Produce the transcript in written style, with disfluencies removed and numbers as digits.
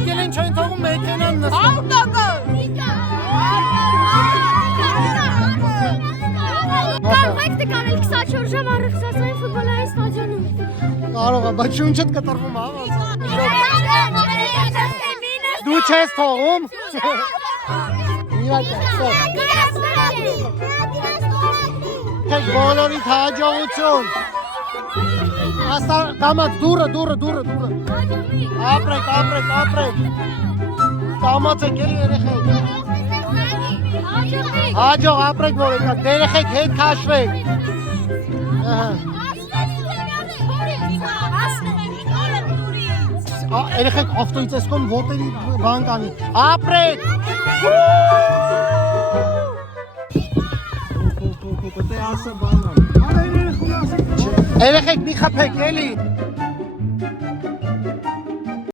Ակել են չեն թողում մեքենան նստում։ Կարող եք տկանել 24 ժամ առեղծասային ֆուտբոլային ստադիոնում։ Կարող է, բայց շունչդ կտրվում է, դու չես թողում։ Թեք բոլորիդ հաջողություն։ Աստա կամաց դուրը։ Ապրեք։ Կամաց եք էլի երեխեք։ Հաջող ապրեք որ եկաք, երեխեք հետ քաշվեք։ Երեխեք ավտոյից ես կոմ ոտերի բան կանի։ Ապրեք։ Երեխեք մի խփեք էլի։